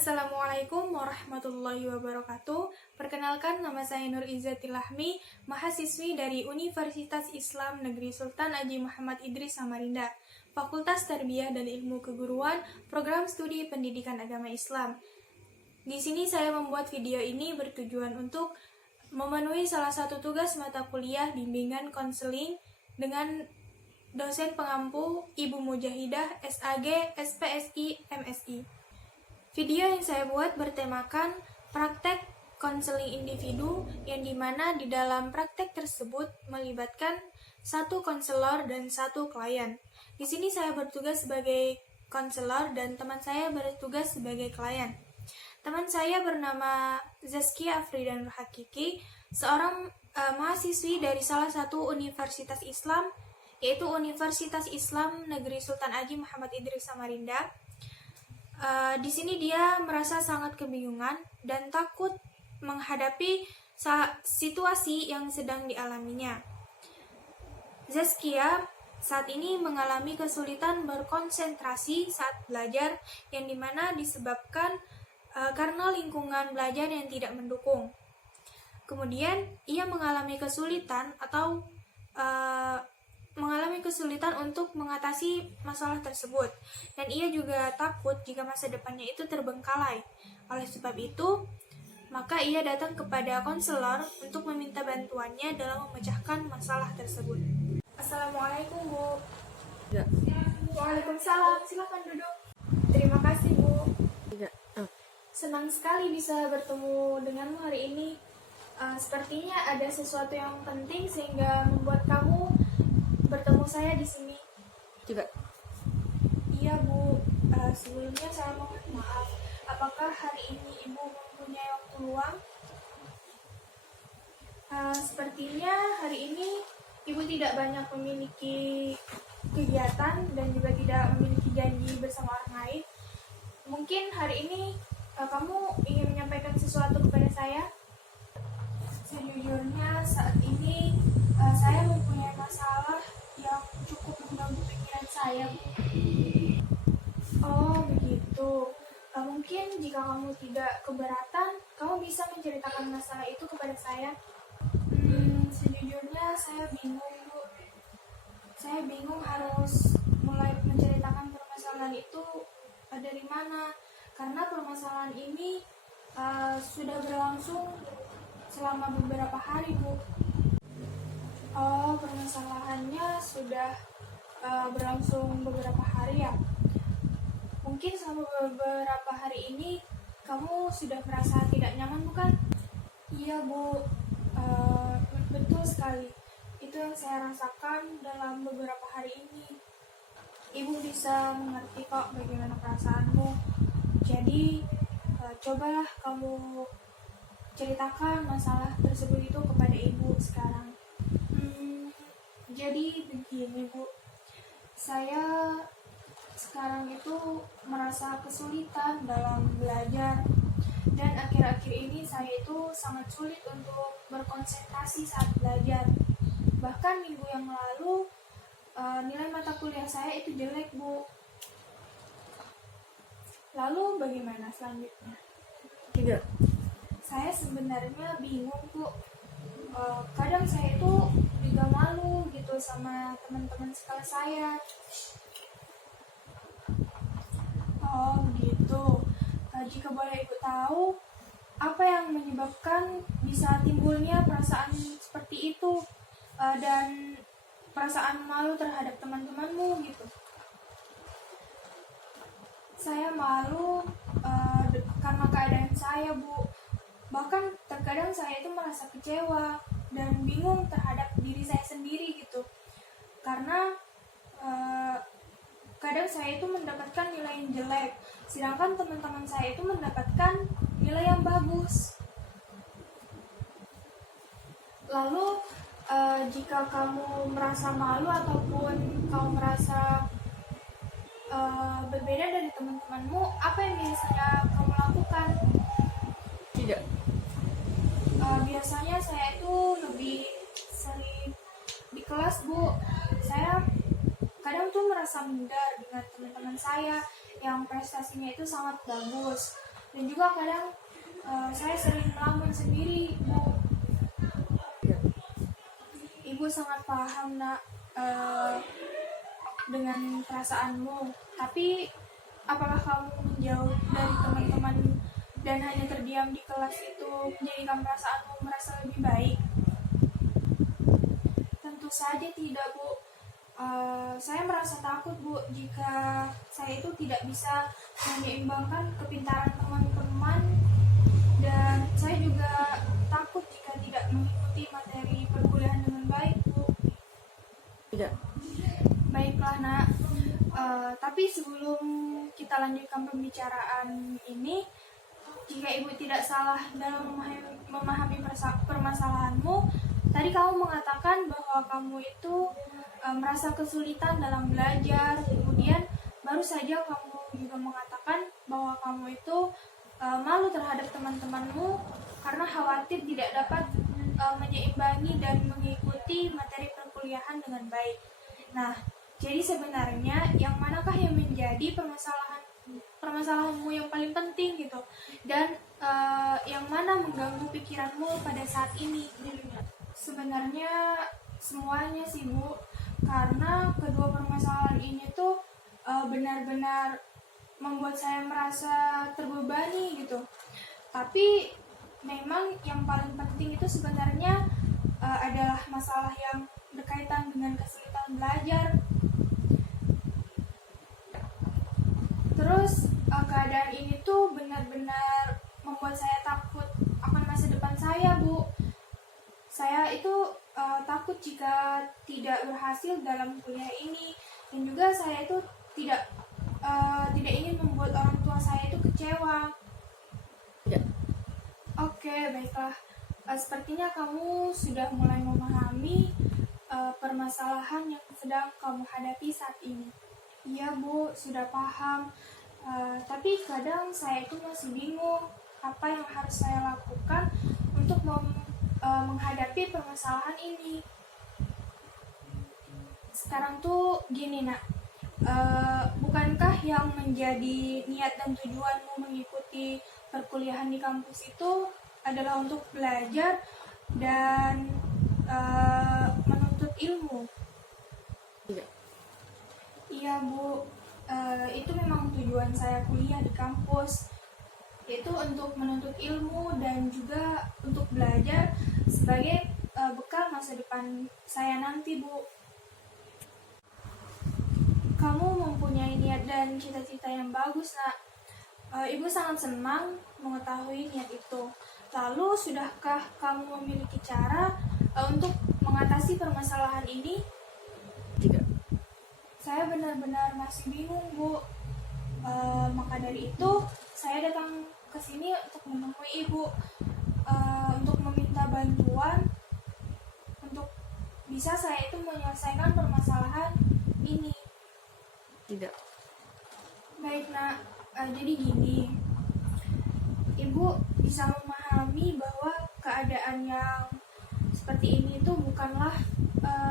Assalamualaikum warahmatullahi wabarakatuh. Perkenalkan, nama saya Nur Izzatil Lahmi, mahasiswi dari Universitas Islam Negeri Sultan Haji Muhammad Idris Samarinda, Fakultas Tarbiyah dan Ilmu Keguruan, Program Studi Pendidikan Agama Islam. Di sini saya membuat video ini bertujuan untuk memenuhi salah satu tugas mata kuliah bimbingan konseling dengan dosen pengampu Ibu Mujahidah SAG, SPSI, MSI. Video yang saya buat bertemakan praktek konseling individu, yang dimana di dalam praktek tersebut melibatkan satu konselor dan satu klien. Di sini saya bertugas sebagai konselor dan teman saya bertugas sebagai klien. Teman saya bernama Zaskia Afridan Hakiki, seorang mahasiswi dari salah satu universitas Islam, yaitu Universitas Islam Negeri Sultan Haji Muhammad Idris Samarinda. Di sini dia merasa sangat kebingungan dan takut menghadapi situasi yang sedang dialaminya. Zaskia saat ini mengalami kesulitan berkonsentrasi saat belajar, yang dimana disebabkan karena lingkungan belajar yang tidak mendukung. Kemudian ia mengalami kesulitan untuk mengatasi masalah tersebut, dan ia juga takut jika masa depannya itu terbengkalai. Oleh sebab itu, maka ia datang kepada konselor untuk meminta bantuannya dalam memecahkan masalah tersebut. Assalamualaikum, Bu. Ya. Waalaikumsalam, silakan duduk. Terima kasih, Bu. Ya. Senang sekali bisa bertemu denganmu hari ini. Sepertinya ada sesuatu yang penting sehingga membuat kamu bertemu saya di sini. Juga. Iya, Bu. Sebelumnya saya mohon maaf. Apakah hari ini Ibu mempunyai waktu luang? Sepertinya hari ini Ibu tidak banyak memiliki kegiatan dan juga tidak memiliki janji bersama orang lain. Mungkin hari ini kamu ingin menyampaikan sesuatu kepada saya? Sejujurnya saat ini saya mempunyai masalah yang cukup mengganggu pikiran saya, Bu. Oh, begitu. Mungkin jika kamu tidak keberatan, kamu bisa menceritakan masalah itu kepada saya. Sejujurnya saya bingung, Bu. Saya bingung harus mulai menceritakan permasalahan itu dari mana. Karena permasalahan ini sudah berlangsung selama beberapa hari, Bu. Oh, permasalahannya sudah berlangsung beberapa hari ya? Mungkin selama beberapa hari ini kamu sudah merasa tidak nyaman, bukan? Iya, Bu. Betul sekali. Itu yang saya rasakan dalam beberapa hari ini. Ibu bisa mengerti kok bagaimana perasaanmu. Jadi, cobalah kamu ceritakan masalah tersebut itu kepada Ibu sekarang. Jadi begini, Bu. Saya sekarang itu merasa kesulitan dalam belajar, dan akhir-akhir ini saya itu sangat sulit untuk berkonsentrasi saat belajar. Bahkan minggu yang lalu nilai mata kuliah saya itu jelek, Bu. Lalu bagaimana selanjutnya? Tidak. Saya sebenarnya bingung, Bu. Kadang saya itu juga malu gitu sama teman-teman sekelas saya. Oh, gitu. Jika boleh Ibu tahu, apa yang menyebabkan bisa timbulnya perasaan seperti itu, dan perasaan malu terhadap teman-temanmu gitu? Saya malu karena keadaan saya, Bu. Bahkan terkadang saya itu merasa kecewa dan bingung terhadap diri saya sendiri gitu. Karena kadang saya itu mendapatkan nilai yang jelek, sedangkan teman-teman saya itu mendapatkan nilai yang bagus. Lalu jika kamu merasa malu ataupun kamu merasa berbeda dari teman-temanmu, apa yang biasanya kamu lakukan? Tidak. Biasanya saya itu lebih sering di kelas, Bu. Saya kadang tuh merasa minder dengan teman-teman saya yang prestasinya itu sangat bagus. Dan juga kadang saya sering melamun sendiri, Bu. Tidak. Ibu sangat paham, Nak, dengan perasaanmu. Tapi apakah kamu menjauh dari teman-teman dan hanya terdiam di kelas itu menjadikan perasaanmu merasa lebih baik? Tentu saja tidak, Bu. Saya merasa takut, Bu, jika saya itu tidak bisa menyeimbangkan kepintaran teman-teman, dan saya juga takut jika tidak mengikuti materi perkuliahan dengan baik, Bu. Tidak. Baiklah, Nak. Tapi sebelum kita lanjutkan pembicaraan ini, jika Ibu tidak salah dalam memahami permasalahanmu, tadi kamu mengatakan bahwa kamu itu merasa kesulitan dalam belajar, kemudian baru saja kamu juga mengatakan bahwa kamu itu malu terhadap teman-temanmu karena khawatir tidak dapat menyeimbangi dan mengikuti materi perkuliahan dengan baik. Nah, jadi sebenarnya yang manakah yang menjadi permasalahanmu yang paling penting gitu, dan yang mana mengganggu pikiranmu pada saat ini? Sebenarnya semuanya sih, Bu, karena kedua permasalahan ini tuh benar-benar membuat saya merasa terbebani gitu. Tapi memang yang paling penting itu sebenarnya adalah masalah yang berkaitan dengan kesulitan belajar. Terus keadaan ini tuh benar-benar membuat saya takut akan masa depan saya, Bu. Saya itu takut jika tidak berhasil dalam kuliah ini, dan juga saya itu tidak ingin membuat orang tua saya itu kecewa. Tidak. Oke, baiklah. Sepertinya kamu sudah mulai memahami permasalahan yang sedang kamu hadapi saat ini. Iya, Bu, sudah paham. Tapi kadang saya itu masih bingung apa yang harus saya lakukan untuk menghadapi permasalahan ini. Sekarang tuh gini, Nak, bukankah yang menjadi niat dan tujuanmu mengikuti perkuliahan di kampus itu adalah untuk belajar dan menuntut ilmu? Tidak. Iya, Bu, itu memang tujuan saya kuliah di kampus, yaitu untuk menuntut ilmu dan juga untuk belajar sebagai bekal masa depan saya nanti, Bu. Kamu mempunyai niat dan cita-cita yang bagus, Nak. Ibu sangat senang mengetahui niat itu. Lalu, sudahkah kamu memiliki cara untuk mengatasi permasalahan ini? Tidak. Saya benar-benar masih bingung, Bu. Maka dari itu, saya datang ke sini untuk menemui Ibu, untuk meminta bantuan untuk bisa saya itu menyelesaikan permasalahan ini. Tidak. Baik, Nak. Jadi gini, Ibu bisa memahami bahwa keadaan yang seperti ini itu bukanlah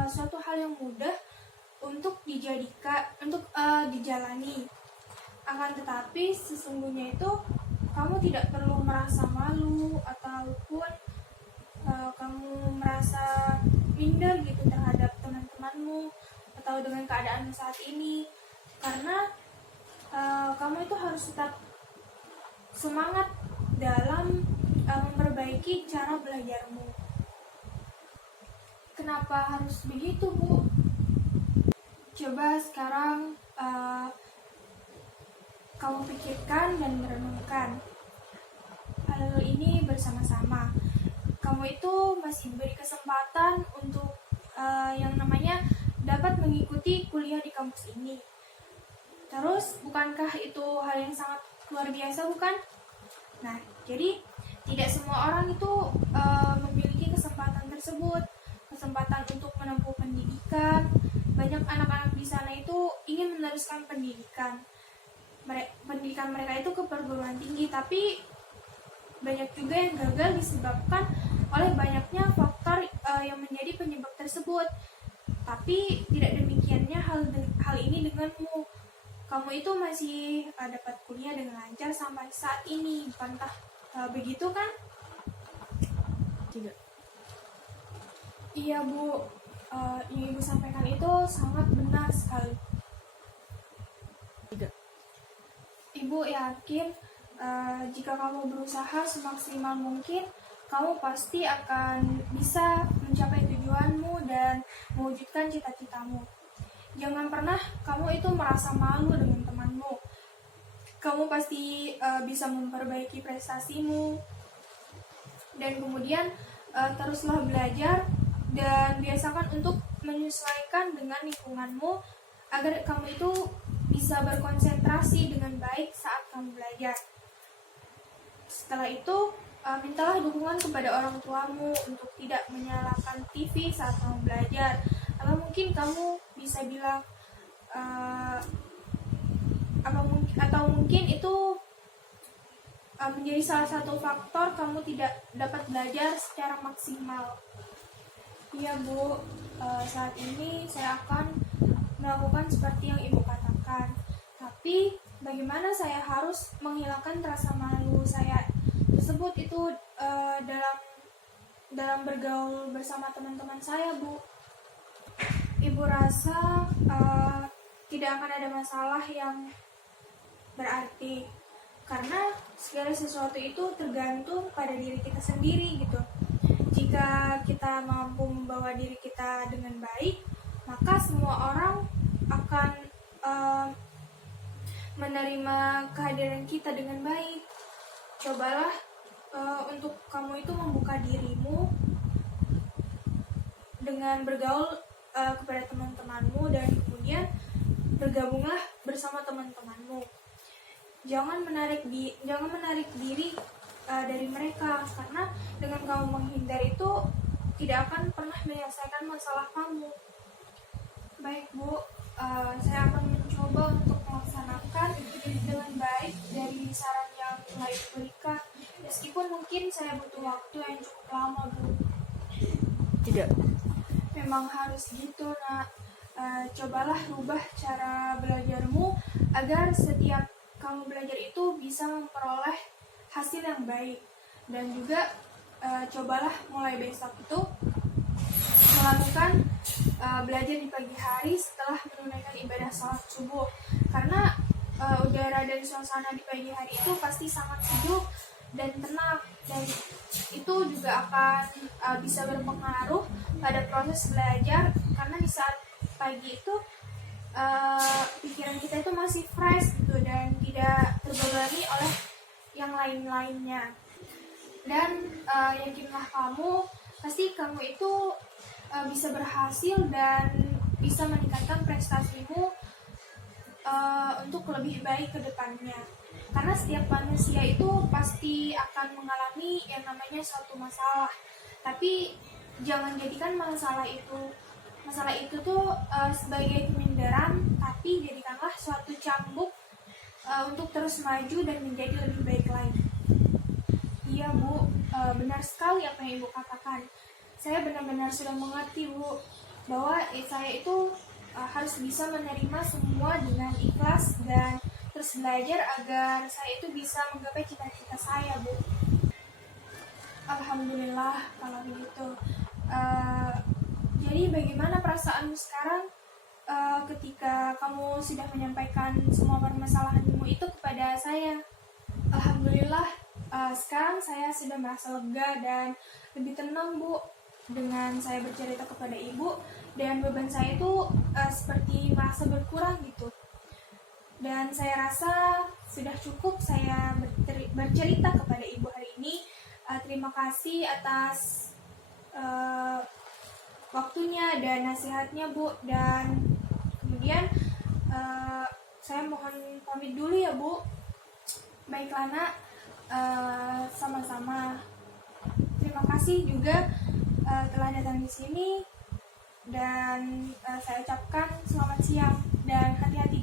suatu hal yang mudah untuk dijalani. Akan tetapi sesungguhnya itu kamu tidak perlu merasa malu ataupun kamu merasa minder gitu terhadap teman-temanmu atau dengan keadaanmu saat ini, karena kamu itu harus tetap semangat dalam memperbaiki cara belajarmu. Kenapa harus begitu, Bu? Coba sekarang kamu pikirkan dan merenungkan hal ini bersama-sama. Kamu itu masih diberi kesempatan untuk yang namanya dapat mengikuti kuliah di kampus ini. Terus, bukankah itu hal yang sangat luar biasa, bukan? Nah, jadi tidak semua orang itu memiliki kesempatan tersebut, kesempatan untuk menempuh pendidikan. Banyak anak-anak di sana itu ingin meneruskan pendidikan. Pendidikan mereka itu ke perguruan tinggi, tapi banyak juga yang gagal disebabkan oleh banyaknya faktor yang menjadi penyebab tersebut. Tapi tidak demikiannya hal ini denganmu. kamu itu masih dapat kuliah dengan lancar sampai saat ini, bukankah begitu kan? Tidak. Iya Bu, yang Ibu sampaikan itu sangat benar sekali. Tidak. Ibu yakin jika kamu berusaha semaksimal mungkin, kamu pasti akan bisa mencapai tujuanmu dan mewujudkan cita-citamu. Jangan pernah kamu itu merasa malu dengan temanmu. Kamu pasti bisa memperbaiki prestasimu. Dan kemudian teruslah belajar dan biasakan untuk menyesuaikan dengan lingkunganmu agar kamu itu bisa berkonsentrasi dengan baik saat kamu belajar. Setelah itu, mintalah dukungan kepada orang tuamu untuk tidak menyalakan TV saat kamu belajar. Mungkin kamu bisa bilang, atau mungkin itu menjadi salah satu faktor kamu tidak dapat belajar secara maksimal. Iya Bu, saat ini saya akan melakukan seperti yang Ibu katakan. Tapi bagaimana saya harus menghilangkan rasa malu saya tersebut itu dalam bergaul bersama teman-teman saya, Bu? Ibu rasa tidak akan ada masalah yang berarti, karena segala sesuatu itu tergantung pada diri kita sendiri gitu. Jika kita mampu membawa diri kita dengan baik, maka semua orang akan menerima kehadiran kita dengan baik. Cobalah untuk kamu itu membuka dirimu dengan bergaul kepada teman-temanmu dan kemudian bergabunglah bersama teman-temanmu. Jangan menarik diri dari mereka, karena dengan kamu menghindar itu tidak akan pernah menyelesaikan masalah kamu. Baik Bu, saya akan mencoba untuk melaksanakan dengan baik dari saran yang telah Ibu berikan, meskipun mungkin saya butuh waktu yang cukup lama, Bu. Tidak. Memang harus gitu, Nak. Cobalah rubah cara belajarmu agar setiap kamu belajar itu bisa memperoleh hasil yang baik. Dan juga cobalah mulai besok itu melakukan belajar di pagi hari setelah menunaikan ibadah salat subuh, karena udara dan suasana di pagi hari itu pasti sangat sejuk dan tenang, dan itu juga akan bisa berpengaruh pada proses belajar, karena di saat pagi itu pikiran kita itu masih fresh gitu dan tidak terbebani oleh yang lain-lainnya. Dan yakinlah kamu, pasti kamu itu bisa berhasil dan bisa meningkatkan prestasimu untuk lebih baik ke depannya. Karena setiap manusia itu pasti akan mengalami yang namanya suatu masalah. Tapi jangan jadikan masalah itu tuh sebagai keminderan, tapi jadikanlah suatu cambuk untuk terus maju dan menjadi lebih baik lagi. Iya Bu, benar sekali apa yang Ibu katakan. Saya benar-benar sudah mengerti Bu, bahwa saya itu harus bisa menerima semua dengan ikhlas dan terus belajar agar saya itu bisa menggapai cita-cita saya, Bu. Alhamdulillah kalau begitu. Jadi bagaimana perasaanmu sekarang ketika kamu sudah menyampaikan semua permasalahanmu itu kepada saya? Alhamdulillah, sekarang saya sudah merasa lega dan lebih tenang, Bu, dengan saya bercerita kepada Ibu, dan beban saya itu seperti merasa berkurang gitu. Dan saya rasa sudah cukup saya bercerita kepada Ibu hari ini. Terima kasih atas waktunya dan nasihatnya, Bu. Dan kemudian saya mohon pamit dulu ya, Bu. Baiklah, Nak. Sama-sama. Terima kasih juga telah datang di sini, dan saya ucapkan selamat siang dan hati-hati.